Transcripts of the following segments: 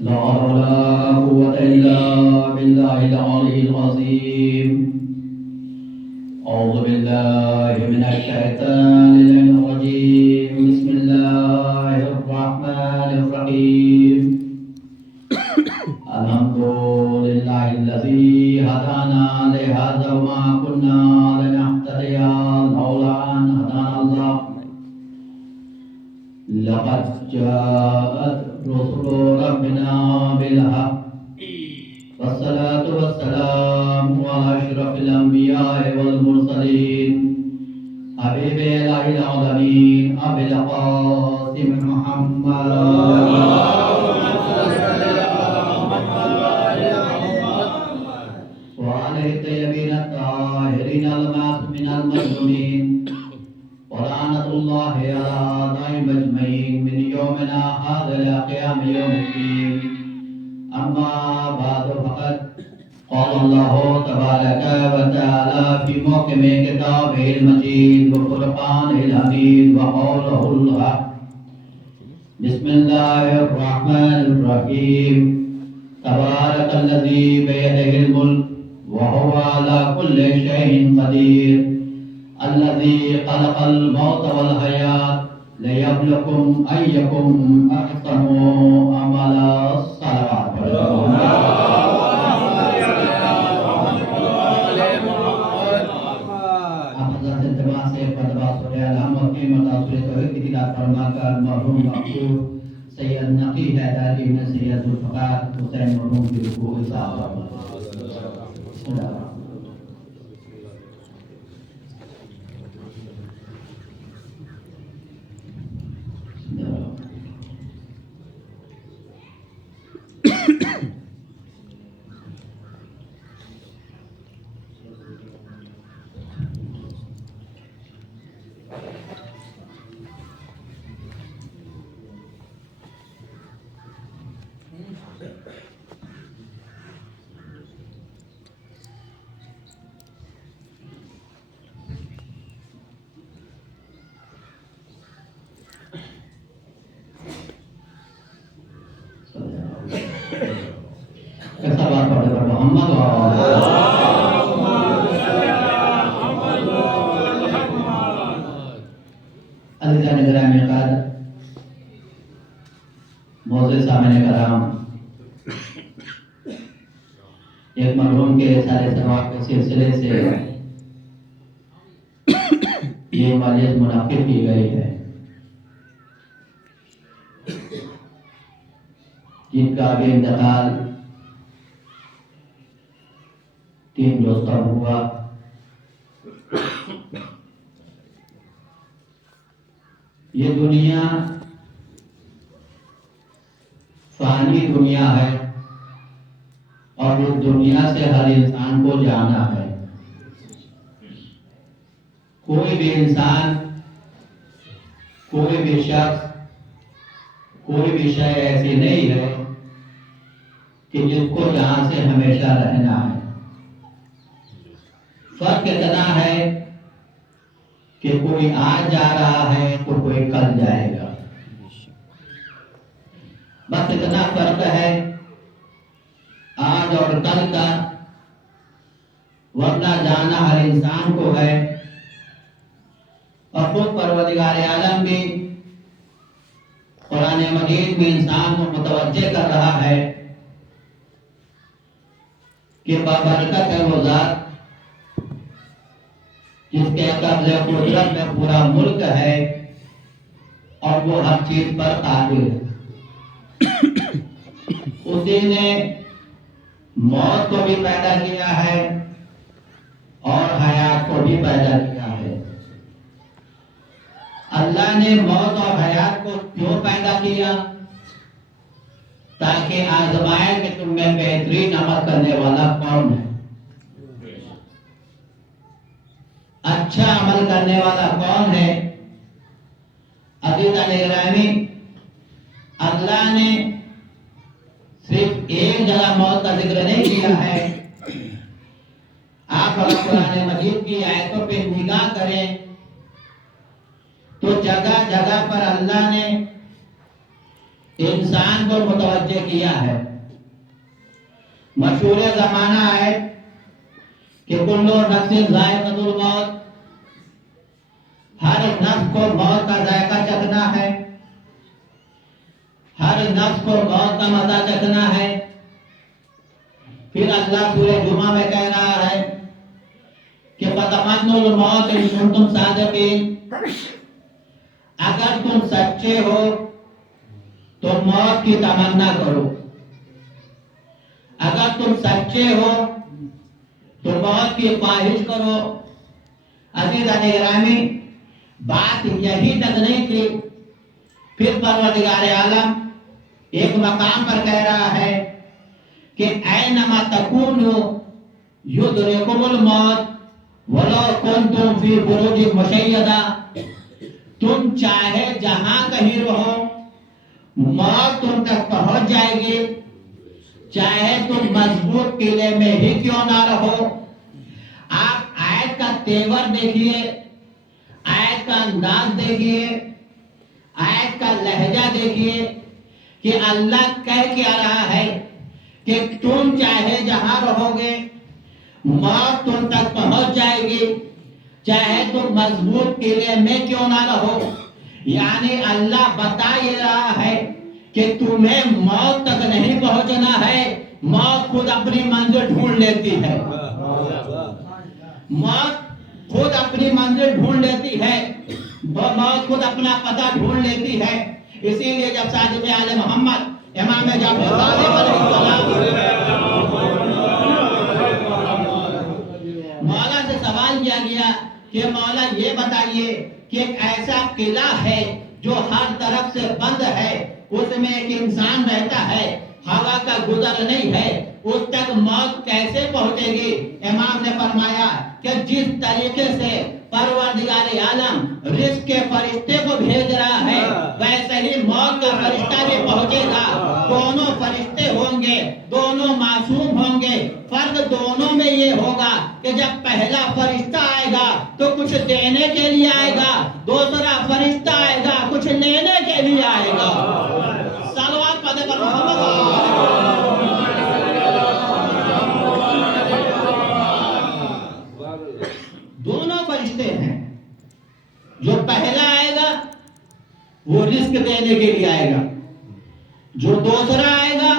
لا حول ولا قوة إلا بالله العلي العظيم. أعوذ بالله من الشيطان الرجيم. بسم الله الرحمن الرحيم. الحمد لله الذي هدانا لهذا وما كنا لنهتدي لولا أن هدانا الله. لقد جاءت رسل ربنا بالحق والصلاة والسلام على أشرف الأنبياء والمرسلين حبيب إله العالمين أبي القاسم محمد وعلى الطيبين الطاهرين المعصومين المظلومين ولعنة الله على أعدائهم أجمعين من يومنا هذا إلى قيام يوم الدين. أما بعد فقد قال الله تبارك وتعالى في محكم كتابه المجيد وفرقانه الحميد وقوله الحق. بسم الله الرحمن الرحيم. تبارك الذي بيده الملك وهو على كل شيء قدير. الذي خلق الموت والحياة ليبلوكم أيكم أحسن عملا. الصلوات مرحوم مقبول سید نقی حیدری بن سید الفقار حسین مرحوم کی روح صاحب. ایک مرحوم کے سارے ثواب کے سلسلے سے یہ مجلس منعقد کی گئی ہے، جن کا بھی انتقال 3 روز قبل ہوا۔ یہ دنیا فانی دنیا ہے اور اس دنیا سے ہر انسان کو جانا ہے۔ کوئی بھی انسان، کوئی بھی شخص، کوئی بھی شے ایسی نہیں ہے کہ جس کو جہاں سے ہمیشہ رہنا ہے۔ فرق اتنا ہے کہ کوئی آج جا رہا ہے تو کوئی کل جائے گا، بس اتنا فرق ہے آج اور کل کا، ورنہ جانا ہر انسان کو ہے۔ اور خود پروردگار عالم بھی قرآن مجید میں انسان کو متوجہ کر رہا ہے کہ بابرکت ہے وہ ذات جس کے قبض قدرت میں پورا ملک ہے اور وہ ہر چیز پر قادر ہے۔ اسی نے موت کو بھی پیدا کیا ہے اور حیات کو بھی پیدا کیا ہے۔ اللہ نے موت اور حیات کو کیوں پیدا کیا؟ تاکہ آزمائے کہ تم میں بہترین عمل کرنے والا کون ہے، اچھا عمل کرنے والا کون ہے۔ عزیزان گرامی، اللہ نے صرف ایک جگہ موت کا ذکر نہیں کیا ہے۔ آپ اگر قرآن مجید کی آیتوں پہ نگاہ کریں تو جگہ جگہ پر اللہ نے انسان انسان کو متوجہ کیا ہے۔ مشہور زمانہ ہے کہ کل نفس ذائقۃ الموت، ہر نفس کو موت کا ذائقہ چکھنا ہے، ہر نفس کو موت کا مزہ چکھنا ہے۔ پھر اللہ سورہ جمعہ میں کہہ رہا ہے کہ فَتَمَنُّوا الْمَوْتَ إِن كُنتُمْ صَادِقِينَ، اگر تم سچے ہو تو موت کی تمنا کرو، اگر تم سچے ہو تو موت کی خواہش کرو۔ عزیزان گرامی، بات یہی تک نہیں تھی، پھر پروردگار عالم ایک مقام پر کہہ رہا ہے کہ اینما تکونوا یدرککم الموت ولو کنتم فی بروج مشیدہ، تم چاہے جہاں کہیں رہو موت تم تک پہنچ جائے گی، چاہے تم مضبوط قلعے میں ہی کیوں نہ رہو۔ آپ آیت کا تیور دیکھیے، آیت کا انداز دیکھیے، آیت کا لہجہ دیکھیے کہ اللہ کہہ کیا رہا ہے کہ تم چاہے جہاں رہو گے موت تم تک پہنچ جائے گی، چاہے تم مضبوط قلعے میں کیوں نہ رہو۔ یعنی اللہ بتا یہ رہا ہے کہ تمہیں موت تک نہیں پہنچنا ہے، موت خود اپنی منزل ڈھونڈ لیتی ہے، موت خود اپنی منزل ڈھونڈ لیتی ہے، موت خود اپنا پتہ ڈھونڈ لیتی ہے۔ اسی لیے جب صادق آل محمد امام جعفر صادق علیہ السلام مولا سے سوال کیا گیا کہ مولا یہ بتائیے کہ ایک ایسا قلعہ ہے جو ہر طرف سے بند ہے، اس میں ایک انسان رہتا ہے، ہوا کا گزر نہیں ہے، اس تک موت کیسے پہنچے گی؟ امام نے فرمایا کہ جس طریقے سے پروردگار عالم رزق کے فرشتے کو بھیج رہا ہے ویسے ہی موت کا فرشتہ بھی پہنچے گا، دونوں فرشتے ہوں گے، دونوں معصوم ہوں گے۔ فرق دونوں میں یہ ہوگا کہ جب پہلا فرشتہ آئے گا تو کچھ دینے کے لیے آئے گا، دوسرا فرشتہ آئے گا کچھ لینے کے لیے آئے گا۔ صلوات پڑھیں پر محمد دونوں فرشتے ہیں، جو پہلا آئے گا وہ رزق دینے کے لیے آئے گا، جو دوسرا آئے گا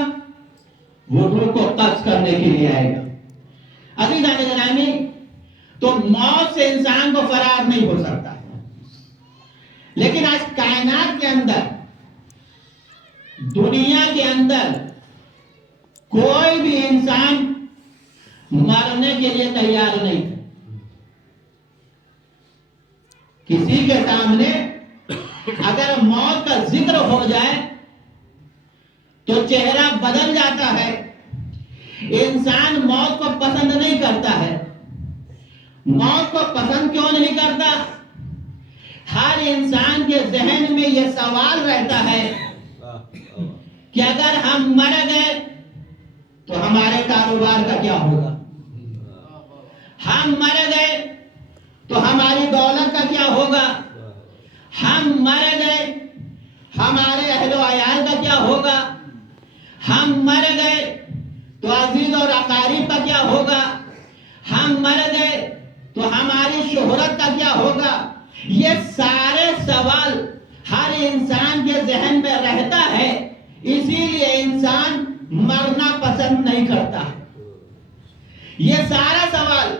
وہ روح کو قبض کرنے کے لیے آئے گا۔ عزیزان گرامی، تو موت سے انسان کو فرار نہیں ہو سکتا، لیکن آج کائنات کے اندر، دنیا کے اندر کوئی بھی انسان مرنے کے لیے تیار نہیں ہے۔ کسی کے سامنے اگر موت کا ذکر ہو جائے تو چہرہ بدل جاتا ہے، انسان موت کو پسند نہیں کرتا ہے۔ موت کو پسند کیوں نہیں کرتا؟ ہر انسان کے ذہن میں یہ سوال رہتا ہے کہ اگر ہم مر گئے تو ہمارے کاروبار کا کیا ہوگا، ہم مر گئے تو ہماری دولت کا کیا ہوگا، ہم مر گئے ہمارے اہل و عیال کا کیا ہوگا، ہم مر گئے تو عزیز اور اقارب کا کیا ہوگا، ہم مر گئے تو ہماری شہرت کا کیا ہوگا۔ یہ سارے سوال ہر انسان کے ذہن میں رہتا ہے، اسی لیے انسان مرنا پسند نہیں کرتا۔ یہ سارا سوال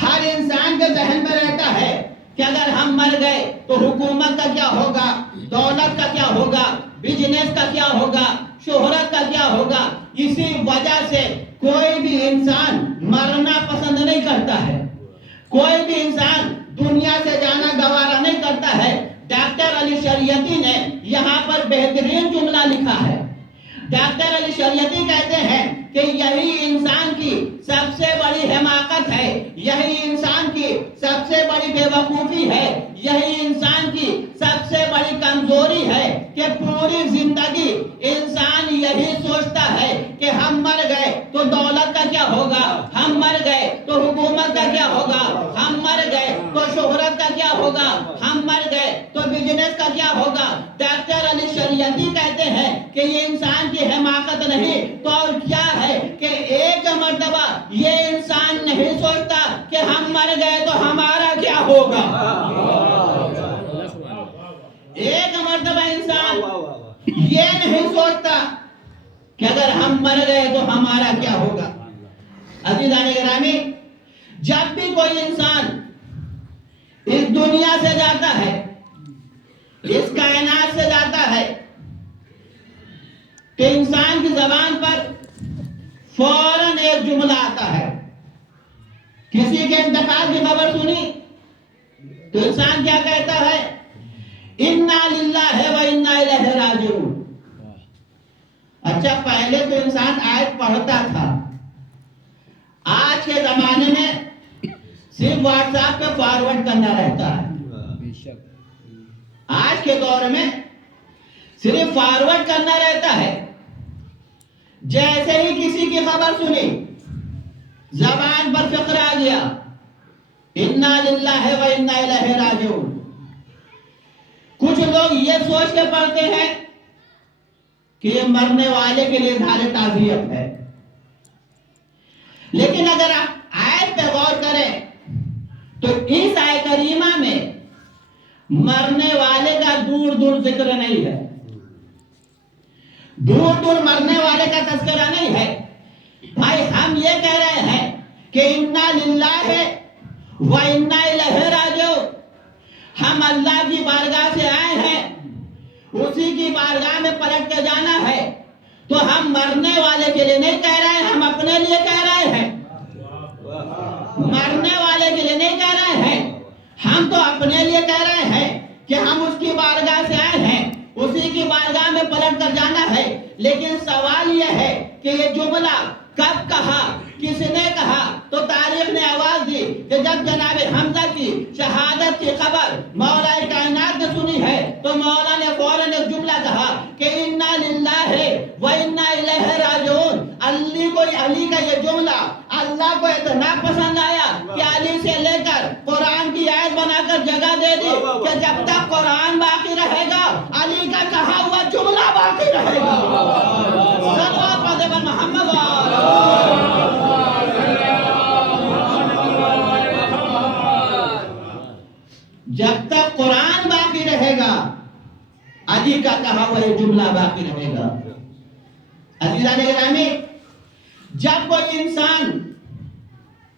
ہر انسان کے ذہن میں رہتا ہے کہ اگر ہم مر گئے تو حکومت کا کیا ہوگا، دولت کا کیا ہوگا، بزنس کا کیا ہوگا، شہرت کا کیا ہوگا۔ اسی وجہ سے کوئی بھی انسان مرنا پسند نہیں کرتا ہے، کوئی بھی انسان دنیا سے جانا گوارا نہیں کرتا ہے۔ ڈاکٹر علی شریعتی نے یہاں پر بہترین جملہ لکھا ہے۔ ڈاکٹر علی شریعتی کہتے ہیں کہ یہی انسان کی سب سے بڑی حماقت ہے، یہی انسان کی سب سے بڑی بے وقوفی ہے، یہی انسان کی سب سے بڑی کمزوری ہے کہ پوری زندگی انسان یہی سوچتا ہے کہ ہم مر گئے تو دولت کا کیا ہوگا، ہم مر گئے تو حکومت کا کیا ہوگا، ہم مر گئے تو شہرت کا کیا ہوگا، ہم مر گئے تو بزنس کا کیا ہوگا۔ ڈاکٹر علی شریعتی کہتے ہیں کہ یہ انسان کی حماقت نہیں تو اور کیا ہے کہ ایک مرتبہ یہ انسان نہیں سوچتا کہ ہم مر گئے تو ہمارا کیا ہوگا. ایک مرتبہ انسان یہ نہیں سوچتا کہ اگر ہم مر گئے تو ہمارا کیا ہوگا. عزیزان گرامی، جب بھی کوئی انسان اس دنیا سے جاتا ہے، اس کائنات سے جاتا ہے، کہ انسان کی زبان پر فوراً ایک جملہ آتا ہے. کسی کے انتقال کی خبر سنی تو انسان کیا کہتا ہے؟ انا للہ و انا الیہ راجعون. اچھا، پہلے تو انسان آیت پڑھتا تھا. آج کے زمانے میں صرف واٹس ایپ پہ فارورڈ کرنا رہتا ہے. آج کے دور میں صرف فارورڈ کرنا رہتا ہے. جیسے ہی کسی کی خبر سنی، زبان پر فقر آ گیا، انا للہ و انا الیہ راجعون. کچھ لوگ یہ سوچ کے پڑھتے ہیں کہ یہ مرنے والے کے لیے اظہار تعزیت ہے. لیکن اگر آپ آیت پہ غور کریں تو اس آیت کریمہ میں مرنے والے کا دور دور ذکر نہیں ہے. دور دور مرنے والے کا تذکرہ نہیں ہے. بھائی، ہم یہ کہہ رہے ہیں کہ انا للہ و انا الیہ راجعون. ہم اللہ کی بارگاہ سے آئے ہیں، اسی کی بارگاہ میں پلٹ کے جانا ہے. تو ہم مرنے والے کے لیے نہیں کہہ رہے ہیں، ہم اپنے لیے کہہ رہے ہیں. مرنے والے کے لیے نہیں کہہ رہے ہیں، ہم تو اپنے لیے کہہ رہے ہیں کہ ہم اس کی بارگاہ سے آئے ہیں، اسی کی بارگاہ میں پلٹ کر جانا ہے. لیکن سوال یہ ہے کہ یہ جملہ کب کہا، کس نے کہا؟ تو تاریخ نے آواز دی کہ جب جناب حمزہ کی شہادت کی خبر مولا کائنات نے سنی ہے تو مولا نے فوراً ایک جملہ کہا کہ انا للہ و انا الیہ راجعون. علی کا یہ جملہ اللہ کو اتنا پسند آیا کہ علی سے لے کر قرآن کی آیت بنا کر جگہ دے دی کہ جب تک قرآن باقی رہے گا علی کا کہا ہوا جملہ باقی رہے گا. صلوات پڑھے بر محمد. جب تک قرآن باقی رہے گا علی کا کہا ہوا یہ جملہ باقی رہے گا. عزیزان گرامی، جب کوئی انسان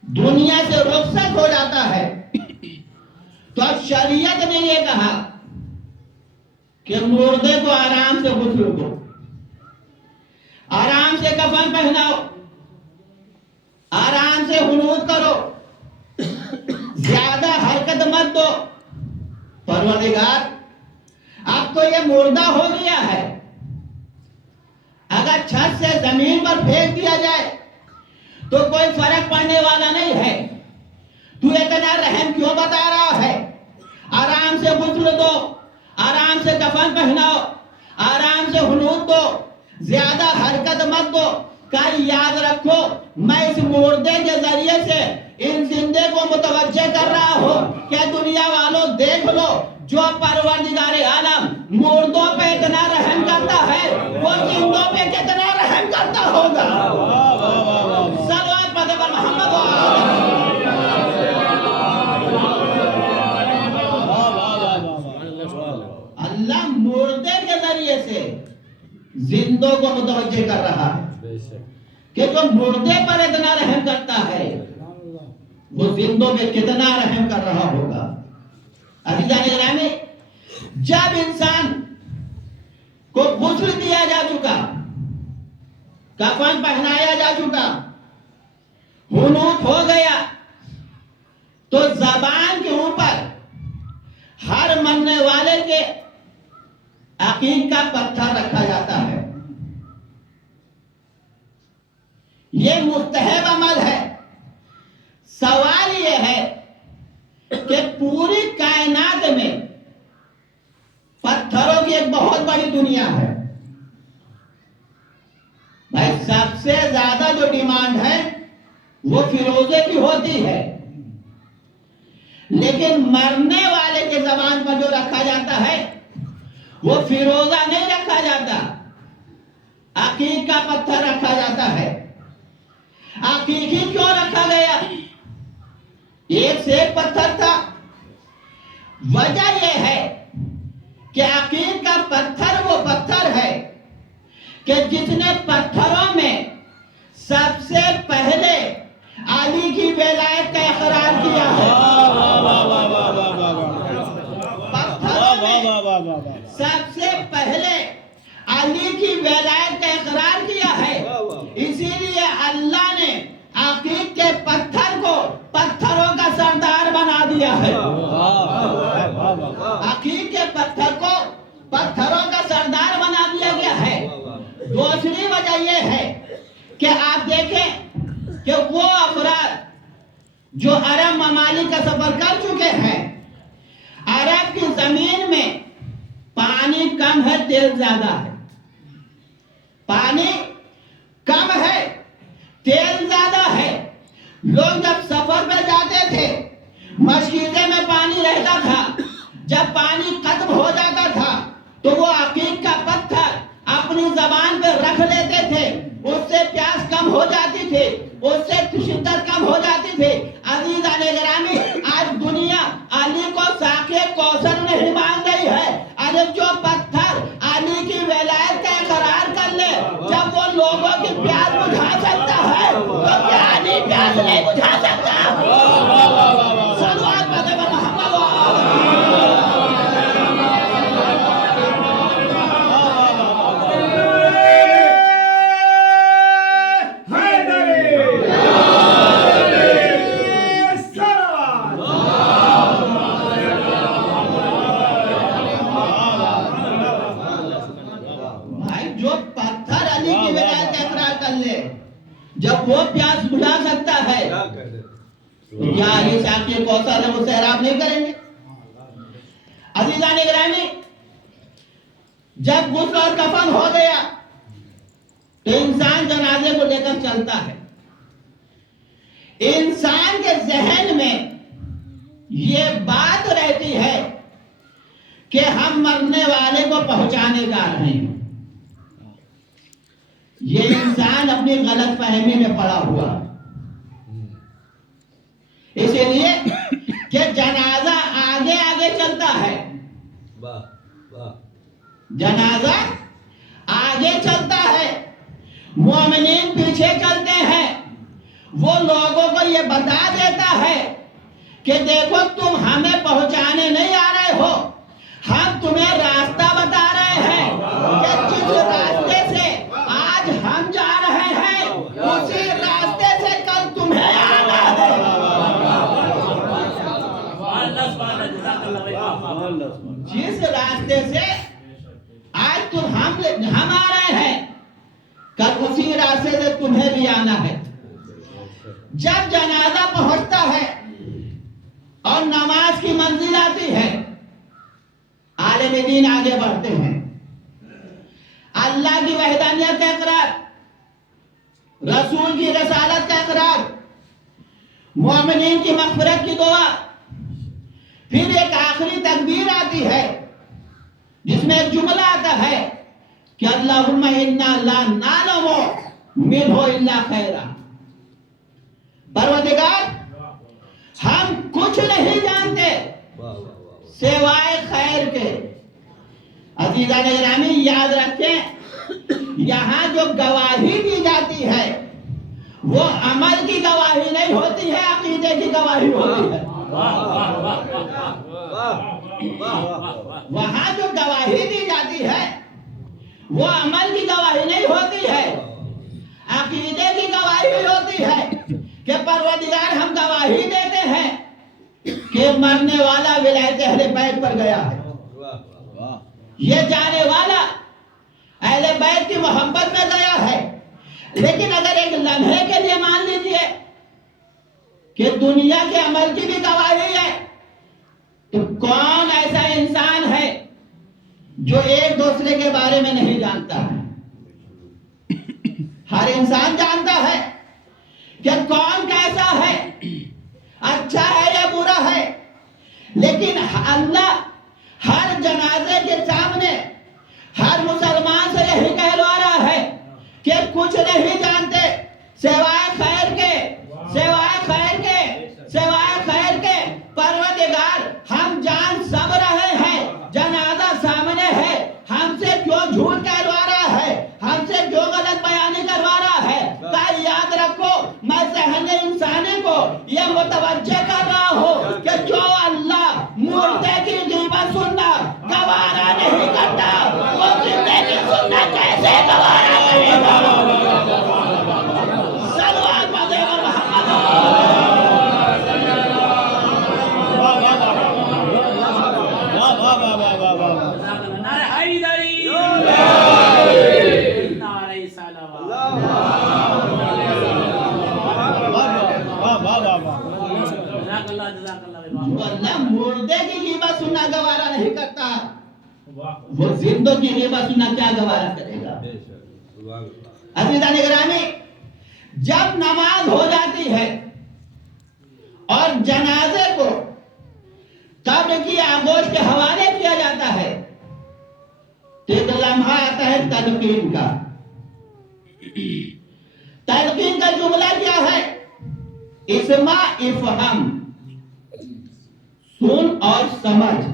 دنیا سے رخصت ہو جاتا ہے تو اب شریعت نے یہ کہا کہ مردے کو آرام سے غسل دو، آرام سے کفن پہناؤ، آرام سے حنوط کرو، زیادہ حرکت مت دو. پروردگار، اب تو یہ مردہ ہو گیا ہے، اگر چھت سے زمین پر پھینک دیا جائے تو کوئی فرق پڑنے والا نہیں ہے. تو اتنا رحم کیوں بتا رہا ہے؟ آرام سے غسل دو، آرام سے کفن پہناؤ، آرام سے حنوط دو، زیادہ حرکت مت دو. کہ یاد رکھو میں اس مردے کے ذریعے سے ان زندے کو متوجہ کر رہا ہوں کہ دنیا والوں دیکھ لو، جو پروردگار عالم مردوں پہ اتنا رحم کرتا ہے وہ زندوں پہ کتنا رحم کرتا ہوگا. صلوات پڑھے بر محمد. اللہ مردے کے ذریعے سے زندوں کو متوجہ کر رہا ہے کہ جو مردے پر اتنا رحم کرتا ہے وہ زندوں میں کتنا رحم کر رہا ہوگا. عزیزان گرامی، جب انسان کو غسل دیا جا چکا، کفن پہنایا جا چکا، حنوط ہو گیا، تو زبان کے اوپر ہر مرنے والے کے عقیق کا پتھر رکھا جاتا ہے. یہ مستحب عمل ہے. سوال یہ ہے کہ پوری کائنات میں پتھروں کی ایک بہت بڑی دنیا ہے. بھائی، سب سے زیادہ جو ڈیمانڈ ہے وہ فیروزے کی ہوتی ہے، لیکن مرنے والے کے زبان پر جو رکھا جاتا ہے وہ فیروزہ نہیں رکھا جاتا. عقیق کا پتھر رکھا جاتا ہے؟ عقیق ہی کیوں رکھا گیا؟ ایک سے ایک پتھر تھا۔ وجہ یہ ہے کہ عقیق کا پتھر وہ پتھر ہے کہ جس نے پتھروں میں سب سے پہلے علی کی ولایت کا اقرار کیا ہے۔ پتھروں میں سب سے پہلے علی کی ولایت کا اقرار کیا ہے، اسی لیے اللہ نے عقیق کے پتھر کو پتھروں کا سردار بنا دیا ہے۔ عقیق کے پتھر کو پتھروں کا سردار بنا دیا گیا ہے۔ دوسری وجہ یہ ہے کہ آپ دیکھیں کہ وہ افراد جو عرب ممالک کا سفر کر چکے ہیں، عرب کی زمین میں پانی کم ہے، تیل زیادہ ہے۔ پانی کم ہے، تیل زیادہ ہے۔ لوگ جب سفر پہ جاتے تھے، مشکیزے میں پانی رہتا تھا، جب پانی ختم ہو جاتا تھا تو وہ عقیق کا پتھر اپنی زبان پہ رکھ لیتے تھے، اس سے پیاس کم ہو جاتی تھی، اس سے شدت کم ہو جاتی تھی۔ عزیزان گرامی، آج دنیا علی کو ساقی کوثر نہیں مان رہی ہے۔ ارے جو پتھر علی کی ولایت کا اقرار کر لے، جب وہ لوگوں کی پیاس بجھا سکتا ہے تو کیا علی پیاس نہیں بجھا سکتا؟ صلوات پڑھیں محمد جب وہ پیاس بجھا سکتا ہے تو کیا یہ ساقی کوثر ہے وہ سیراب نہیں کریں گے؟ عزیزان گرامی، جب غسل اور کفن ہو گیا تو انسان جنازے کو لے کر چلتا ہے۔ انسان کے ذہن میں یہ بات رہتی ہے کہ ہم مرنے والے کو پہنچانے جا رہے ہیں۔ یہ انسان اپنی غلط فہمی میں پڑا ہوا، اسی لیے کہ جنازہ آگے آگے چلتا ہے، جنازہ آگے چلتا ہے، مومنین پیچھے چلتے ہیں۔ وہ لوگوں کو یہ بتا دیتا ہے کہ دیکھو تم ہمیں پہنچانے نہیں آ رہے ہو، ہم تمہیں راستہ بتا رہے ہیں کہ جس راستے سے آج ہم جا رہے ہیں اسی راستے سے کل تمہیں آنا ہے۔ جس راستے سے آج ہم آ رہے ہیں کل اسی راستے سے تمہیں بھی آنا ہے۔ جب جنازہ پہنچتا ہے اور نماز کی منزل آتی ہے، عالم دین آگے بڑھتے ہیں، اللہ کی وحدانیت کا اقرار، رسول کی رسالت کا اقرار، مومنین کی مغفرت کی دعا، پھر ایک آخری تکبیر آتی ہے جس میں ایک جملہ آتا ہے کہ اللہم انا لا نعلم منہ الا خیرا، پروردگار ہم کچھ نہیں جانتے سوائے خیر کے۔ عزیزان گرامی، یاد رکھیں یہاں جو گواہی دی جاتی ہے وہ عمل کی گواہی نہیں ہوتی ہے، عقیدے کی گواہی ہوتی ہے۔ وہاں جو گواہی دی جاتی ہے وہ عمل کی گواہی نہیں ہوتی ہے، عقیدے کی گواہی ہوتی ہے کہ پروردگار ہم گواہی دیتے ہیں کہ مرنے والا ولایت اہل بیت پر گیا ہے، یہ جانے والا اہل بیت کی محبت میں گیا ہے۔ لیکن اگر ایک لمحے کے لیے مان لیجئے کہ دنیا کے عمل کی بھی گواہی ہے، تو کون ایسا انسان ہے جو ایک دوسرے کے بارے میں نہیں جانتا ہے؟ ہر انسان جانتا ہے کہ کون کیسا ہے، اچھا ہے یا برا ہے، لیکن اللہ ہر جنازے کے سامنے ہر مسلمان سے یہی کہلوا رہا ہے کچھ نہیں جانتے سوائے خیر کے، سوائے خیر کے، سوائے خیر کے۔ پروردگار ہم جان سب رہے ہیں، جنازہ سامنے ہے، ہم سے جو جھوٹ کروا رہا ہے، ہم سے جو غلط بیانی کروا رہا ہے، کہ یاد رکھو میں ذہن انسانی کو یہ متوجہ کر رہا ہوں کہ جو اللہ مردے کی غیبت سننا گوارا نہیں کرتا، وہ زندے کی سننا کیسے گوارا کرے گا؟ صلوات پڑھیں محمد۔ اللہ مردے کی غیبت سننا گوارا نہیں کرتا، وہ زندوں کی غیبت سننا کیا گوارا کرے گا؟ عزیزان گرامی، جب نماز ہو جاتی ہے اور جنازے کو قبر کی آغوش کے حوالے کیا جاتا ہے تو ایک لمحہ آتا ہے تلقین کا۔ تلقین کا جملہ کیا ہے؟ اسمع افہم، سن اور سمجھ۔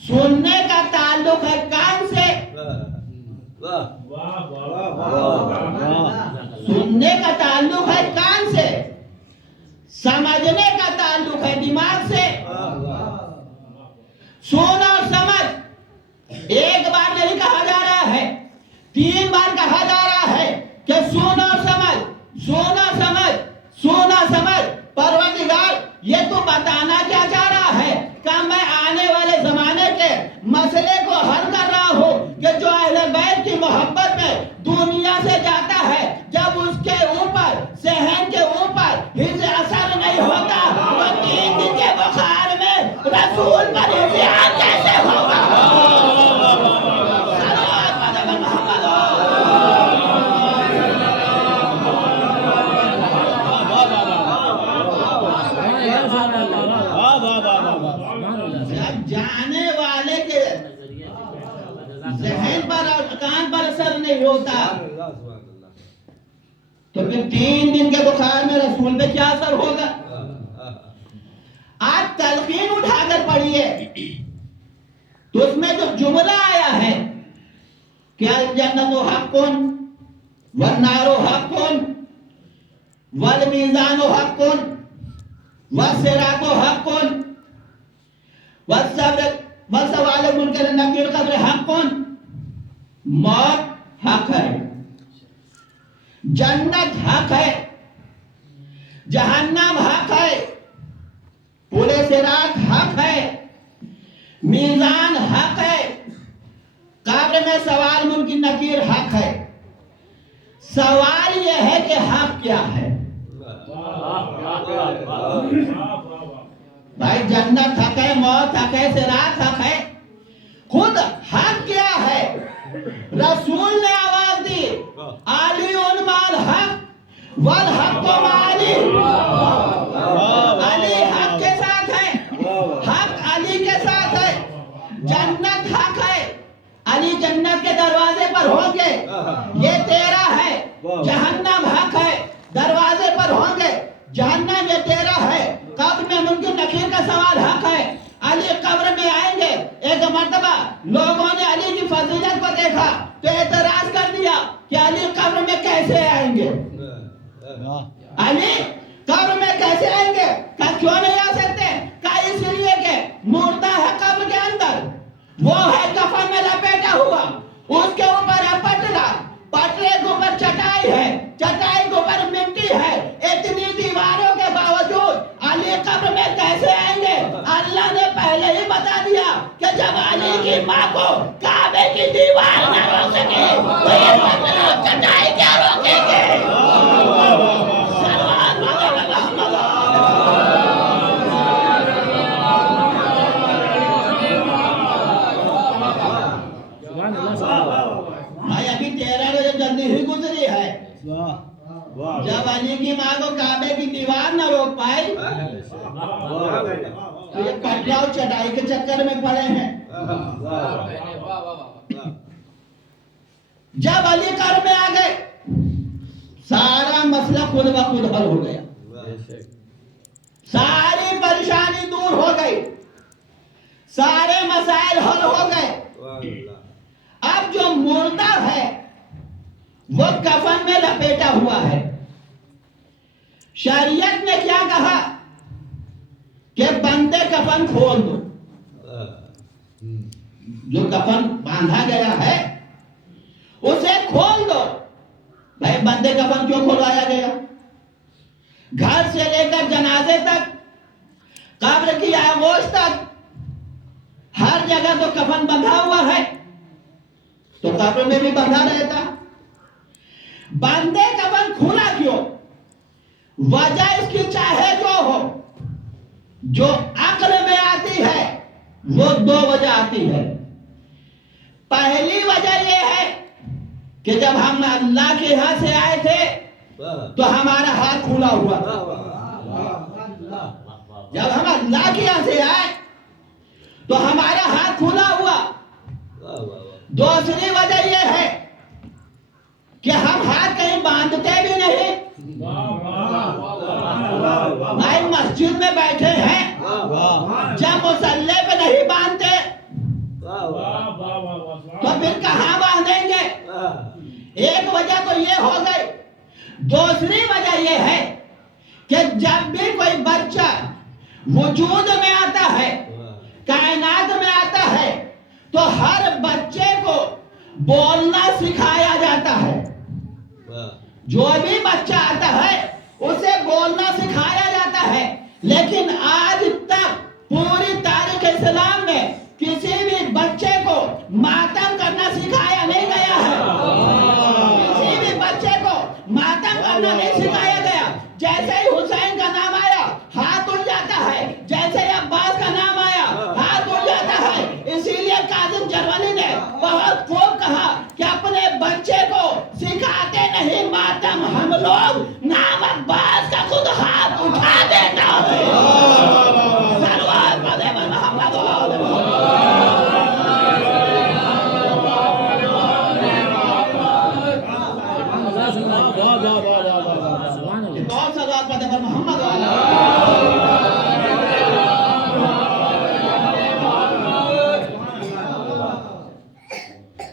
سننے کا تعلق ہے کان سے، سننے کا تعلق ہے کان سے، سمجھنے کا تعلق ہے دماغ سے۔ سن اور سمجھ ایک بار نہیں کہا جا رہا ہے، 3 بار کہا جا رہا ہے کہ سن اور سمجھ، سن اور سمجھ، سن اور سمجھ۔ پروردگار یہ تو بتانا کیا چاہ رہا ہے کہ میں آنے والے زمانے کے مسئلے کو حل کر رہا ہوں کہ جو اہل بیت کی محبت میں دنیا سے جاتا ہے، جب اس کے اوپر ذہن کے اوپر ہز اثر نہیں ہوتا تو 3 دن کے بخار میں رسول پر اذعان کیسے ہوگا؟ جانے والے کے ذہن پر اور کان پر اثر نہیں ہوتا تو پھر 3 دن کے بخار میں رسول پہ کیا اثر ہوگا؟ آج تلقین اٹھا کر پڑھیے تو اس میں جو جملہ آیا ہے کہ الجنت حق والنار حق والمیزان حق والصراط حق والسؤال منکر نکیر قبر حق، موت حق ہے، جنت حق ہے، جہنم حق ہے، پل صراط حق ہے، میزان حق ہے، قبر میں سوال منکر نکیر حق ہے۔ سوال یہ ہے کہ حق کیا ہے؟ بھائی جنت حق ہے، موت حق ہے، صراط حق ہے، خود حق کیا ہے؟ رسول نے آواز دی علی مع الحق والحق مع علی۔ علی حق کے ساتھ ہے، حق علی کے ساتھ ہے۔ جنت حق ہے، علی جنت کے دروازے پر ہوں گے، یہ تیرا ہے۔ جہنم حق ہے، دروازے پر ہوں گے، جہنم یہ تیرا ہے۔ قبر میں منکر نکیر کا سوال حق ہے، علی قبر میں آئیں گے۔ ایک مرتبہ لوگوں نے علی کی فضیلت کو دیکھا تو اعتراض کر دیا کہ علی قبر میں کیسے آئیں گے؟ علی قبر میں کیسے آئیں گے؟ کیوں نہیں آ سکتے؟ اس لیے کہ مردہ ہے قبر کے اندر، وہ ہے کفن میں لپیٹا ہوا، اس کے اوپر ہے پٹرا، پٹرے کے اوپر چٹائی ہے، چٹائی کے اوپر مٹی ہے۔ اتنی دیواروں کے باوجود علی قبر میں کیسے آئیں گے؟ اللہ نے پہلے ہی بتا دیا کہ جب علی کی ماں کو کعبے کی دیوار نہ روک سکے تو یہ پٹرا چٹائی کیا روکیں گے؟ بھائی ابھی 13 روز جلدی ہی گزری ہے، جب علی کی ماں کو کعبے کی دیوار نہ روک پائی تو یہ پٹرا اور چٹائی کے چکر میں پڑے ہیں۔ جب علی قبر میں آ گئے سارا مسئلہ خود بخود حل ہو گیا، ساری پریشانی دور ہو گئی، سارے مسائل حل ہو گئے۔ اب جو مردہ ہے وہ کفن میں لپیٹا ہوا ہے، شریعت نے کیا کہا کہ بندے کفن کھول دو، جو کفن باندھا گیا ہے اسے کھول دو۔ بھائی بندے کفن کیوں کھولوایا گیا؟ گھر سے لے کر جنازے تک، قبر کی آغوش تک، ہر جگہ تو کفن بندھا ہوا ہے، تو قبر میں بھی بندھا رہتا۔ بندے کفن کھلا کیوں؟ وجہ اس کی چاہے جو ہو، جو عقل میں آتی ہے وہ دو وجہ آتی ہے۔ پہلی وجہ یہ ہے کہ جب ہم اللہ کے یہاں سے آئے تھے تو ہمارا ہاتھ کھلا ہوا تھا، جب ہم اللہ کے یہاں سے آئے تو ہمارا ہاتھ کھلا ہوا۔ دوسری وجہ یہ ہے کہ ہم ہاتھ کہیں باندھتے بھی نہیں، بھائی مسجد میں بیٹھے ہیں جب مصلی پہ نہیں باندھتے تو پھر کہاں باندھیں گے؟ ایک وجہ تو یہ ہو گئی۔ دوسری وجہ یہ ہے کہ جب بھی کوئی بچہ وجود میں آتا ہے، کائنات میں آتا ہے، تو ہر بچے کو بولنا سکھایا جاتا ہے۔ جو بھی بچہ آتا ہے اسے بولنا سکھایا جاتا ہے، لیکن آج تک پوری تاریخ اسلام میں کسی بھی بچے کو ماتم کرنا سکھایا نہیں گیا ہے، کسی بھی بچے کو ماتم کرنا نہیں سکھایا گیا۔ جیسے ہی حسین کا نام آیا ہاتھ اٹھ جاتا ہے، جیسے ہی عباس کا نام آیا ہاتھ اٹھ جاتا ہے۔ اسی لیے کاظم جرمنی نے بہت خوب کہا کہ اپنے بچے کو سکھاتے نہیں ماتم، ہم لوگ نام عباس کا خود ہاتھ اٹھا دیتا ہے۔ سلوات پڑھے محمد اور سلوات پڑھے محمد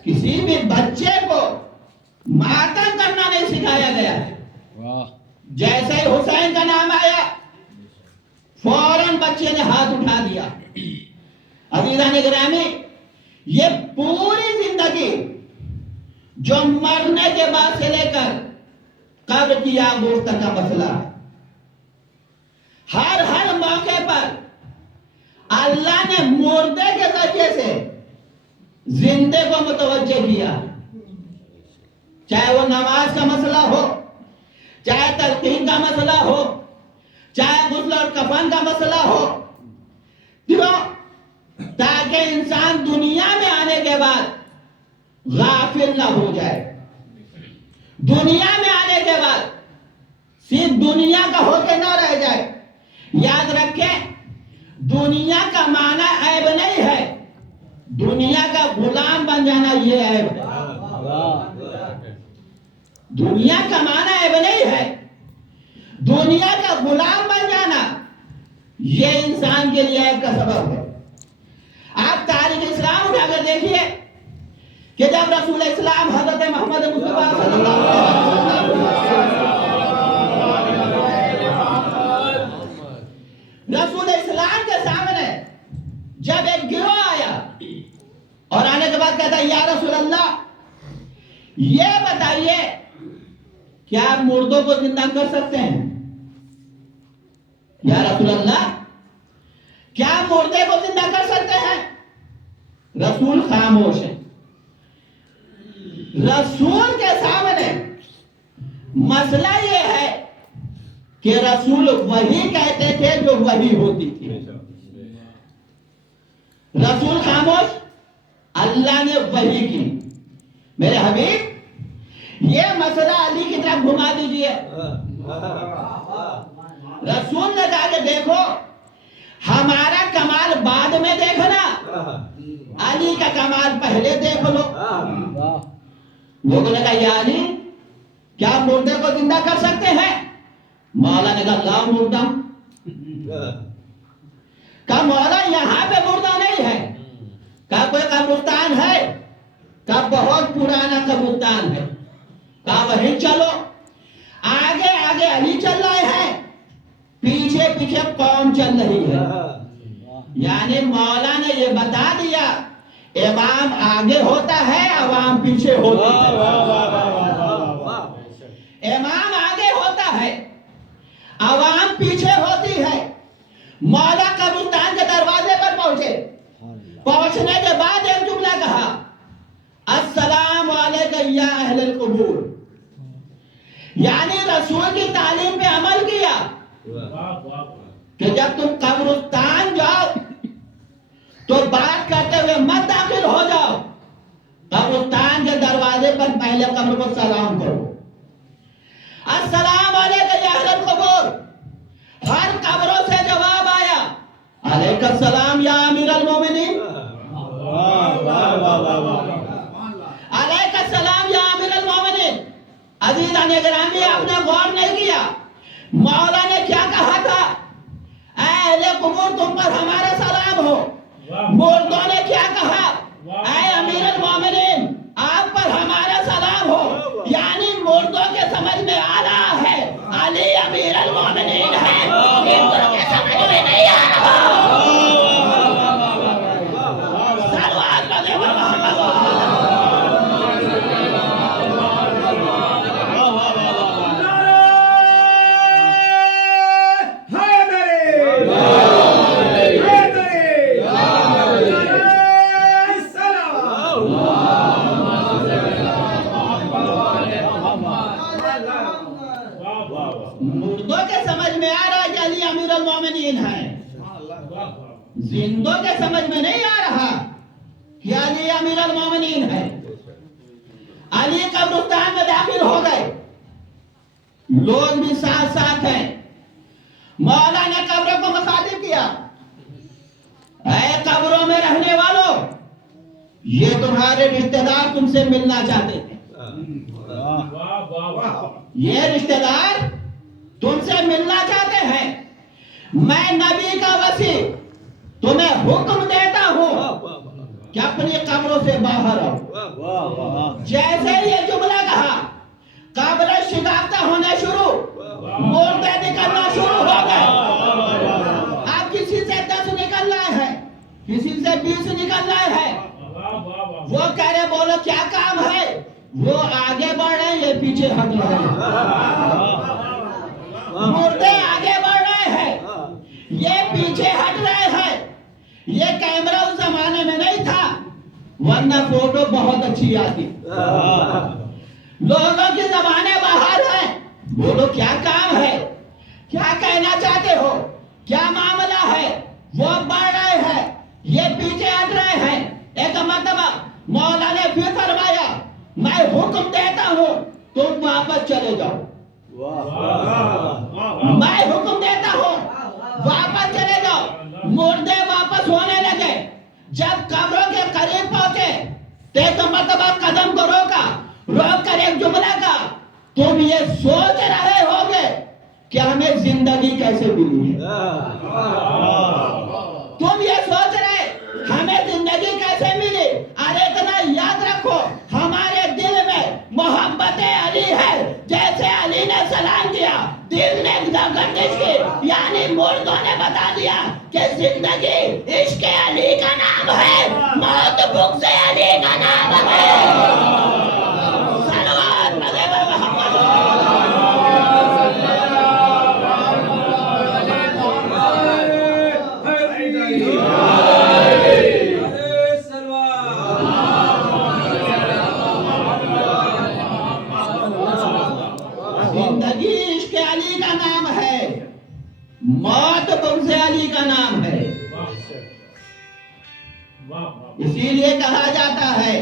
کسی بھی بچے کو ماتم کرنا نہیں سکھایا گیا ہے۔ جیسے ہی حسین کا نام آیا فوراً بچے نے ہاتھ اٹھا دیا۔ عزیزان گرامی، یہ پوری زندگی جو مرنے کے بعد سے لے کر قبر کی آغوش تک کا مسئلہ ہے، ہر موقع پر اللہ نے مردے کے ذریعے سے زندے کو متوجہ کیا، چاہے وہ نماز کا مسئلہ ہو، چاہے تلقین کا مسئلہ ہو، چاہے غسل اور کفن کا مسئلہ ہو، کیوں؟ تاکہ انسان دنیا میں آنے کے بعد غافل نہ ہو جائے، دنیا میں آنے کے بعد صرف دنیا کا ہو کے نہ رہ جائے۔ یاد رکھیں، دنیا کا معنی عیب نہیں ہے، دنیا کا غلام بن جانا یہ عیب ہے۔ دنیا کا معنی عیب نہیں ہے، دنیا کا غلام بن جانا یہ انسان کے لیے عیب کا سبب ہے۔ آپ تاریخ اسلام اٹھا کر دیکھیے کہ جب رسول اسلام حضرت محمد مصطفیٰ صلی اللہ علیہ وسلم رسول اسلام کے سامنے جب ایک گروہ آیا اور آنے کے بعد کہتا ہے یا رسول اللہ یہ بتائیے کیا آپ مردوں کو زندہ کر سکتے ہیں؟ یا رسول اللہ کیا مردے کو زندہ کر سکتے ہیں؟ رسول خاموش ہے۔ رسول کے سامنے مسئلہ یہ ہے کہ رسول وہی کہتے تھے جو وہی ہوتی تھی۔ رسول خاموش، اللہ نے وحی کی۔ میرے حبیب یہ مسئلہ علی کی طرف گھما دیجئے۔ رسول نے کہا کہ دیکھو ہمارا کمال بعد میں دیکھنا، علی کا کمال پہلے دیکھ لو۔ لوگوں نے کہا یا علی کیا مردے کو زندہ کر سکتے ہیں؟ مولا نے کہا لا مردہ. کہا مولا یہاں پہ مردہ نہیں ہے. کہا کوئی قبرستان ہے؟ کہا بہت پرانا قبرستان ہے. کہا وہیں چلو. آگے آگے علی چل رہے ہیں, پیچھے پیچھے قوم چل رہی ہے. یعنی مولا نے یہ بتا دیا امام آگے ہوتا ہے عوام پیچھے ہوتی ہے. امام آگے ہوتا ہے عوام پیچھے ہوتی ہے. مولا قبرستان کے دروازے پر پہنچے. پہنچنے کے بعد ایک جملہ کہا السلام علیکم یا اہل القبور. یعنی رسول کی تعلیم پہ عمل کیا کہ جب تم قبرستان جاؤ تو بات کرتے ہوئے مت داخل ہو جاؤ. قبرستان کے دروازے پر پہلے قبر کو سلام کرو. السلام علیکم یا اہل القبور. ہر قبروں سے جواب آیا علیکم السلام یا امیر المومنین. علیکم السلام یا امیر المومنین. عزیزان گرامی آپ نے غور نہیں کیا مولا نے کیا کہا تھا؟ اے اہل قبور تم پر ہمارا سلام ہو. مردوں نے کیا کہا؟ اے امیر المومنین آپ پر ہمارا سلام ہو. یعنی مردوں کے سمجھ میں آ رہا ہے علی امیر المومنین ہے, مردوں کے سمجھ میں نہیں آ رہا. سلوات پڑھیں محمد. مردوں کے سمجھ میں آ رہا کہ علی امیر المومنین ہے, زندوں کے سمجھ میں نہیں آ رہا کہ علی امیر المومنین ہے. علی قبرستان میں داخل ہو گئے, لوگ بھی ساتھ ساتھ ہیں. مولا نے قبروں کو مخاطب کیا اے قبروں میں رہنے والوں یہ تمہارے رشتہ دار تم سے ملنا چاہتے ہیں. یہ رشتہ دار تم سے ملنا چاہتے ہیں. میں نبی کا وصی تمہیں حکم دیتا ہوں کہ اپنی قبروں سے باہر آؤ. جیسے یہ جملہ کہا قبریں شکافتہ ہونے شروع, مردے نکلنا شروع ہو گئے. اب کسی سے 10 نکل رہے ہیں, کسی سے 20 نکل رہے ہیں. وہ کہہ رہے بولو کیا کام ہے. وہ آگے بڑھ رہے ہیں, یہ پیچھے ہٹ رہے ہیں. مردے آگے بڑھ رہے ہیں, یہ پیچھے ہٹ رہے ہیں. یہ کیمرہ اس زمانے میں نہیں تھا ورنہ فوٹو بہت اچھی آتی. لوگوں کی زبانیں باہر ہیں. بولو کیا کام ہے, کیا کہنا چاہتے ہو, کیا معاملہ ہے. وہ بڑھ رہے ہیں, یہ پیچھے ہٹ رہے ہیں. ایک مرتبہ مولا نے پھر فرمایا میں حکم دیتا ہوں تم واپس چلے جاؤ. میں حکم دیتا ہوں واپس چلے جاؤ. مردے واپس ہونے لگے. جب قبروں کے قریب پہنچے تو ایک مرتبہ قدم کو روکا, روک کر ایک جملہ کا تم یہ سوچ رہے ہوگے کہ ہمیں زندگی کیسے ملی ہے. تم یہ سوچ رہے ہمیں زندگی کیسے ملی. ارے اتنا یاد رکھو ہمارے دل میں محبت علی ہے. جیسے علی نے سلام دیا دل نے گردش کی. یعنی مردوں نے بتا دیا کہ زندگی عشق علی کا نام ہے, موت بغض علی کا نام ہے. صلوات پڑھیں محمد. زندگی عشق علی کا نام ہے, موت بغض علی کا نام ہے. اسی لیے کہا جاتا ہے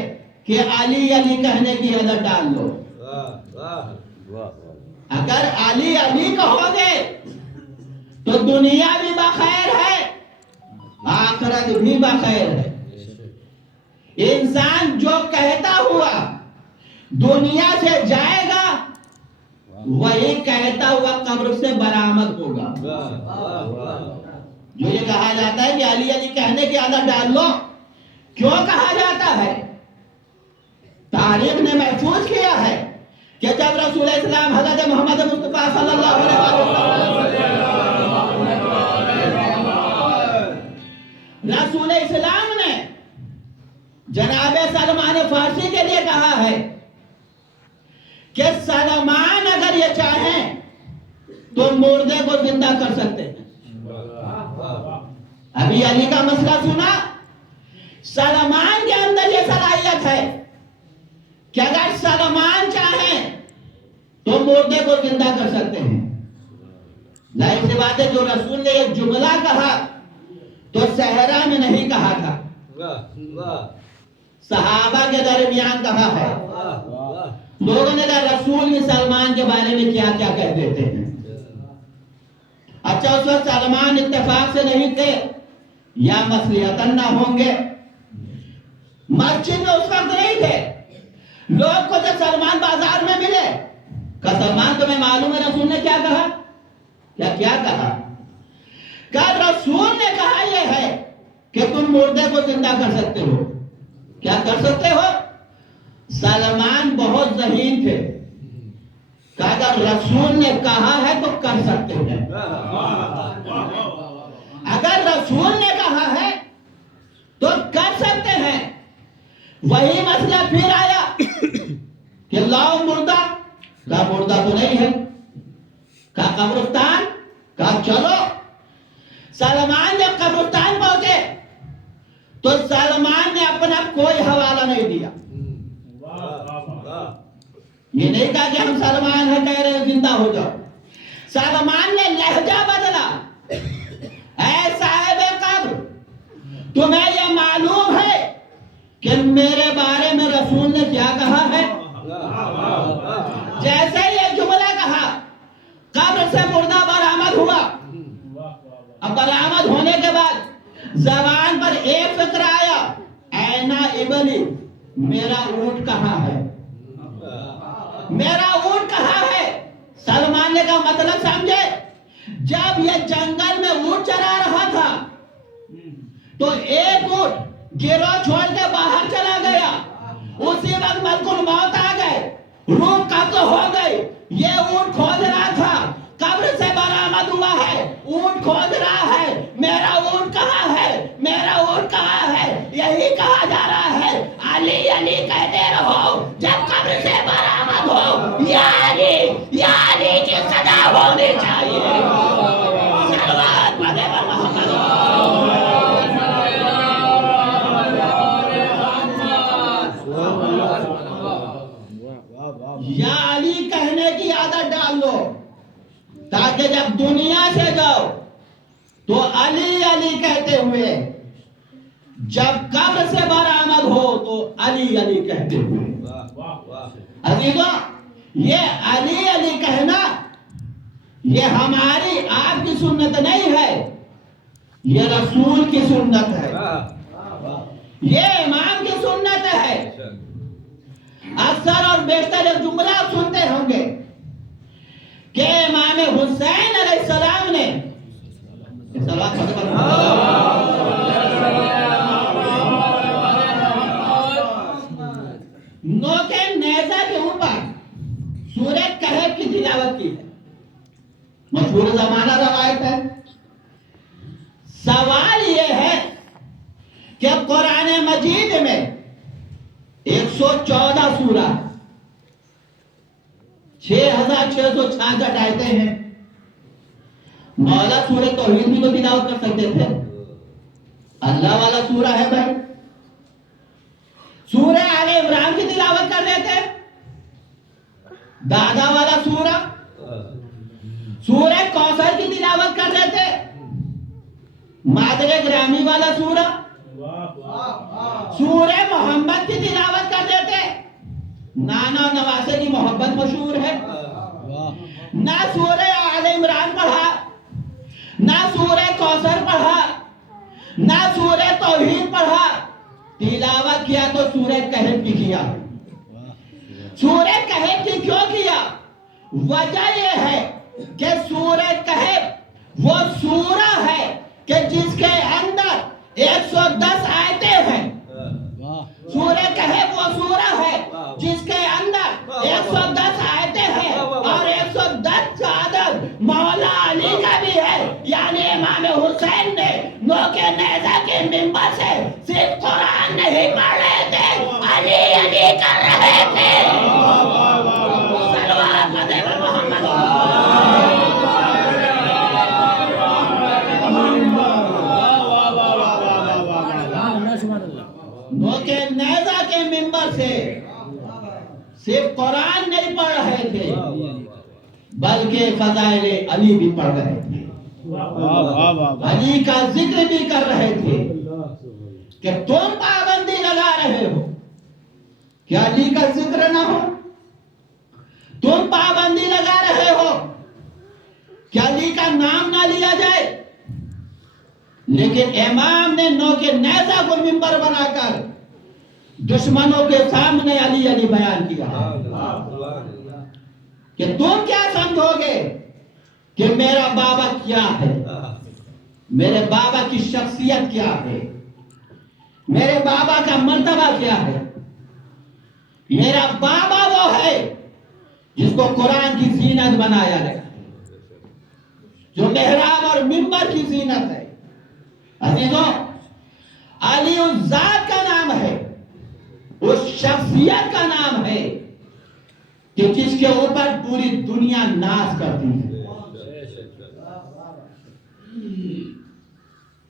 کہ علی علی کہنے کی عادت ڈال لو. اگر علی علی کہو گے تو دنیا بھی بخیر ہے, آخرت بھی بخیر ہے. انسان جو کہتا ہوا دنیا سے جائے گا وہی کہتا ہوا قبر سے برآمد ہوگا. جو یہ کہا جاتا ہے کہ علی علی کہنے کی عادت ڈال لو، کیوں کہا جاتا ہے؟ تاریخ نے محفوظ کیا ہے کہ جب رسول اسلام حضرت محمد مصطفیٰ صلی اللہ علیہ وسلم رسول اسلام نے جناب سلمان فارسی کے لیے کہا ہے کہ سلمان اگر یہ چاہیں تو مردے کو زندہ کر سکتے ہیں. ابھی علی کا مسئلہ سنا، سلمان کے اندر یہ صلاحیت ہے کہ اگر سلمان چاہیں تو مردے کو زندہ کر سکتے ہیں. ظاہر سی بات ہے جو رسول نے یہ جملہ کہا تو صحرا میں نہیں کہا تھا، صحابہ کے درمیان کہا ہے. لوگوں نے کہا رسول بھی سلمان کے بارے میں کیا کیا کہہ دیتے ہیں. اچھا اس وقت سلمان اتفاق سے نہیں تھے یا مصلحتاً نہ ہوں گے، مسجد میں اس وقت نہیں تھے. لوگ کو جب سلمان بازار میں ملے کہ سلمان تمہیں معلوم ہے رسول نے کیا کہا؟ کیا کہا؟ کہ رسول نے کہا یہ ہے کہ تم مردے کو زندہ کر سکتے ہو. کیا کر سکتے ہو؟ سلمان بہت ذہین تھے کہ اگر رسول نے کہا ہے تو کر سکتے ہیں. اگر رسول نے کہا ہے تو کر سکتے ہیں. وہی مسئلہ پھر آیا کہ لاؤ مردہ، کہا مردہ تو نہیں ہے، کہا قبرستان، کہا چلو. سلمان جب قبرستان پہنچے تو سلمان نے اپنا کوئی حوالہ نہیں دیا. یہ نہیں کہا کہ ہم سلمان ہیں کہہ رہے ہیں زندہ ہو جاؤ. سلمان نے لہجہ بدلا. اے صاحب قبر، تمہیں یہ معلوم ہے کہ میرے بارے میں رسول نے کیا کہا ہے؟ جیسے یہ جملہ کہا قبر سے مردہ برآمد ہوا. اب برآمد ہونے کے بعد زبان پر ایک فکر آیا، اینا ابنی، میرا اونٹ کہاں ہے؟ میرا اونٹ کہاں ہے؟ سلمان نے کہا مطلب سمجھے؟ جب یہ جنگل میں اونٹ چرا رہا تھا تو ایک اونٹ گروہ چھوڑ کے باہر چلا گیا. اسی وقت ملک الموت آ گئے، روح قبض ہو گئی. یہ اونٹ کھوج رہا تھا، قبر سے برآمد ہوا ہے، اونٹ کھوج رہا ہے. میرا اونٹ کہاں ہے؟ میرا اونٹ کہاں ہے؟ یہی کہا جا رہا ہے علی علی کہتے رہو جب قبر سے برآمد ہو. یا علی کی صدا ہونی چاہیے. صلوات پڑھے پر محمد. یا علی کہنے کی عادت ڈال لو تاکہ جب دنیا سے جاؤ تو علی علی کہتے ہوئے، جب قبر سے برآمد ہو تو علی علی کہتے ہوئے. عزیزوں، یہ علی علی کہنا یہ ہماری آپ کی سنت نہیں ہے، یہ رسول کی سنت ہے، یہ امام کی سنت ہے. اکثر اور بیشتر ایک جملہ آپ سنتے ہوں گے کہ امام حسین علیہ السلام نے نوکے نیزہ کے اوپر سورہ کہف کی تلاوت کی ہے. مشہور زمانہ روایت ہے. سوال یہ ہے کہ قرآن مجید میں 114 سورہ 6666 آیتیں ہیں. مولا سورہ توحید بھی تو تلاوت کر سکتے تھے. اللہ والا سورہ ہے بھائی. سورہ آل عمران کی تلاوت کر لیتے. دادا والا سورہ سورہ کوثر کی تلاوت کر لیتے. مادر گرامی والا سورہ سورہ محمد کی تلاوت کر دیتے. نانا نواسے کی محبت مشہور ہے. نہ سورہ آل عمران پڑھا، نہ سورہ کوثر پڑھا، نہ سورہ توحید پڑھا. تلاوت کیا تو سورہ کہف کی کیا. سورہ کہف کی کیوں کیا؟ وجہ یہ ہے کہ سورہ کہف وہ سورہ ہے کہ جس کے اندر 110 آیتیں ہیں۔ سورہ کہف وہ سورہ ہے جس کے اندر 110 آیتیں ہیں اور 110 کا عدد مولا علی کا بھی ہے، یعنی امام حسین نے نوک نیزہ کے منبر سے صرف قرآن نہیں پڑھ رہے تھے، علی علی کر رہے تھے۔ صلوات فاتح محمد۔ نوک نیزہ کے منبر سے صرف قرآن نہیں پڑھ رہے تھے بلکہ فضائل علی بھی پڑھ رہے تھے، علی کا ذکر بھی کر رہے تھے کہ تم پابندی لگا رہے ہو کہ علی کا ذکر نہ ہو، تم پابندی لگا رہے ہو کہ علی کا نام نہ لیا جائے، لیکن امام نے نوک نیزہ کو منبر بنا کر دشمنوں کے سامنے علی علی بیان کیا کہ تم کیا سمجھو گے کہ میرا بابا کیا ہے، میرے بابا کی شخصیت کیا ہے، میرے بابا کا مرتبہ کیا ہے۔ میرا بابا وہ ہے جس کو قرآن کی زینت بنایا گیا، جو محراب اور منبر کی زینت ہے۔ عزیزوں، علی اس ذات کا نام ہے، اس شخصیت کا نام ہے کہ جس کے اوپر پوری دنیا ناز کرتی ہے،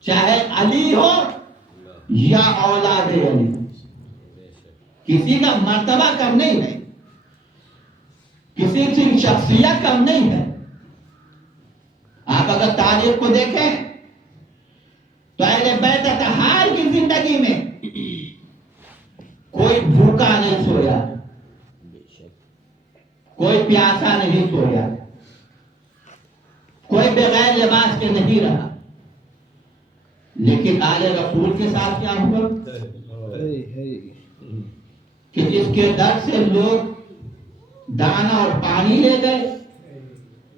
چاہے علی ہو یا اولاد علی، کسی کا مرتبہ کم نہیں ہے، کسی کی شخصیت کم نہیں ہے۔ آپ اگر تاریخ کو دیکھیں تو اہل بیت اطہار کی زندگی میں کوئی بھوکا نہیں سویا، کوئی پیاسا نہیں سویا، کوئی بغیر لباس کے نہیں رہا، لیکن آل رسول کے ساتھ کیا ہوا کہ جس کے در سے لوگ دانا اور پانی لے گئے،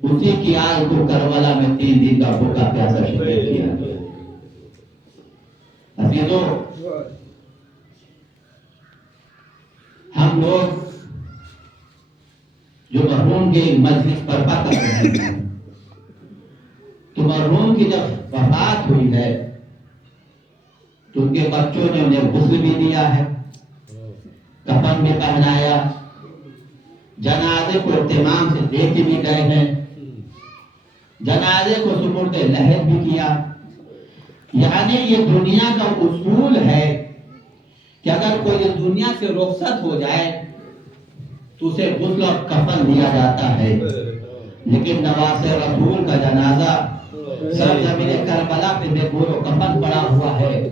اسی کی آل کو کربلا میں 3 دن کا بھوکا پیاسا شکریہ کیا۔ عزیزوں، ہم لوگ جو مرحوم کے مجلس برپا کر رہے ہیں، تو مرحوم کی جب وفات ہوئی ہے تو ان کے بچوں نے انہیں غسل بھی دیا ہے، کفن بھی پہنایا، جنازے کو اہتمام سے لے کے بھی گئے ہیں، جنازے کو سپرد لحد بھی کیا۔ یعنی یہ دنیا کا اصول ہے کہ اگر کوئی اس دنیا سے رخصت ہو جائے تو اسے غسل اور کفن دیا جاتا ہے، لیکن نواز رسول کا جنازہ سرزمین کربلا پہ بے گور و کفن پڑا ہوا ہے،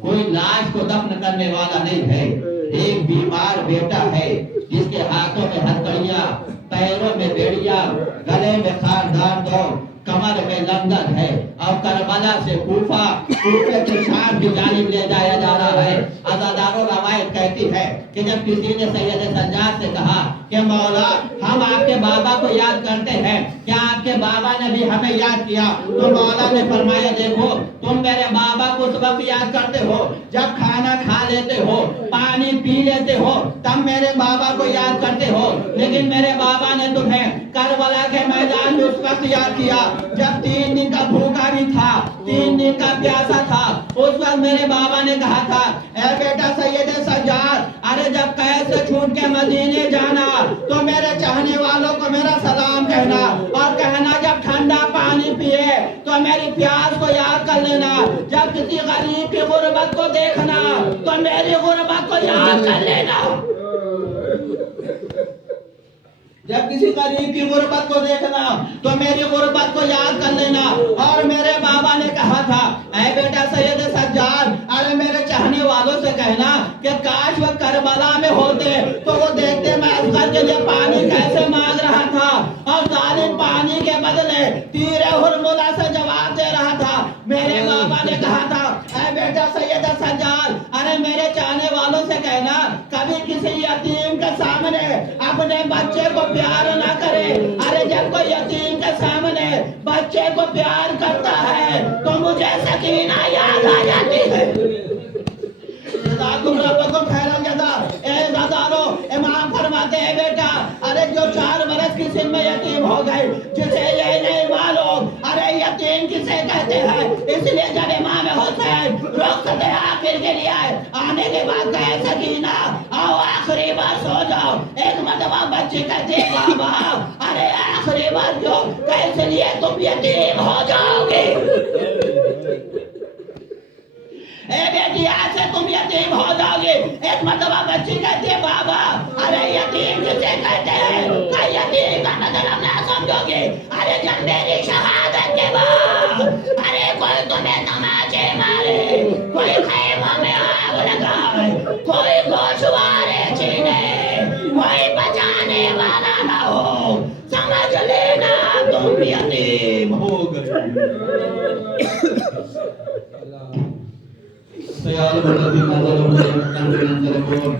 کوئی لاش کو دفن کرنے والا نہیں ہے۔ ایک بیمار بیٹا ہے جس کے ہاتھوں میں ہتھکڑیاں، پیروں میں بیڑیاں، گلے میں خاردار دور، کمر میں لنگن ہے، اور کربلا سے کوفہ، کوفے کے شام کی جانب لے جایا جا رہا ہے۔ عزاداروں روایت کہتی ہے کہ جب کسی نے سید سجاد سے کہا کہ مولا ہم آپ کے بابا کو یاد کرتے ہیں، کیا آپ کے بابا نے بھی ہمیں یاد کیا؟ تو مولا نے فرمایا دیکھو تم میرے بابا کو اس وقت یاد کرتے ہو جب کھانا کھا لیتے ہو، پانی پی لیتے ہو، تب میرے بابا کو یاد کرتے ہو، لیکن میرے بابا نے تمہیں کربلا کے میدان میں اس وقت یاد کیا جب 3 دن کا بھوکا بھی تھا، 3 دن کا پیاسا تھا۔ اس وقت میرے بابا نے کہا تھا اے بیٹا سید سجاد، ارے جب قید سے چھوٹ کے مدینے جانا تو میرے چاہنے والوں کو میرا سلام کہنا، اور کہنا جب ٹھنڈا پانی پیے تو میری پیاس کو یاد کر لینا، جب کسی غریب کی غربت کو دیکھنا تو میری غربت کو یاد کر لینا، جب کسی غریب کی غربت کو دیکھنا تو میری غربت کو یاد کر لینا۔ اور میرے بابا نے کہا تھا اے بیٹا سید سجاد، ارے میرے چاہنے والوں سے کہنا کہ کاش وہ کربلا میں ہوتے تو وہ دیکھتے میں اصغر کے لیے پانی کیسے مانگ رہا تھا، اور ظالم پانی کے بدلے تیر ہرملہ سے جواب دے رہا تھا۔ میرے بابا نے کہا تھا اے بیٹا سید سجاد، ارے میرے چاہنے والوں والوں سے کہنا کبھی کسی یتیم کے سامنے اپنے بچے کو پیار نہ کرے. ارے جب کوئی یتیم کے سامنے بچے کو پیار کرتا ہے تو مجھے سکینہ یاد آ جاتی ہے. امام فرماتے ہیں بیٹا ارے جو 4 برس کی سن میں یتیم ہو گئے جسے یہ نہیں معلوم ارے یتیم کسے کہتے ہیں. اس لیے جب امام حسین رخصت آخر کے لیے آنے کے بعد کہے سکینہ آؤ آخری بار سو جاؤ. ایک مرتبہ بچے کہتے ہیں بابا ارے آخری بار جو کیس لیے تم یتیم ہو جاؤ گے. اے بیٹی آج سے تم یتیم ہو جاؤ گے. ایک مرتبہ بچی کہتی ہے بابا ارے یتیم کسے کہتے ہیں کہ یتیم کا مطلب نہ سمجھو گے. ارے جب میری شہادت کے بعد ارے کوئی تمہیں تماچے مارے کوئی خیموں میں آگ لگائے کوئی گوشوارے چھینے کوئی بچانے والا نہ ہو سمجھ لینا تم یتیم ہو گئے. خیال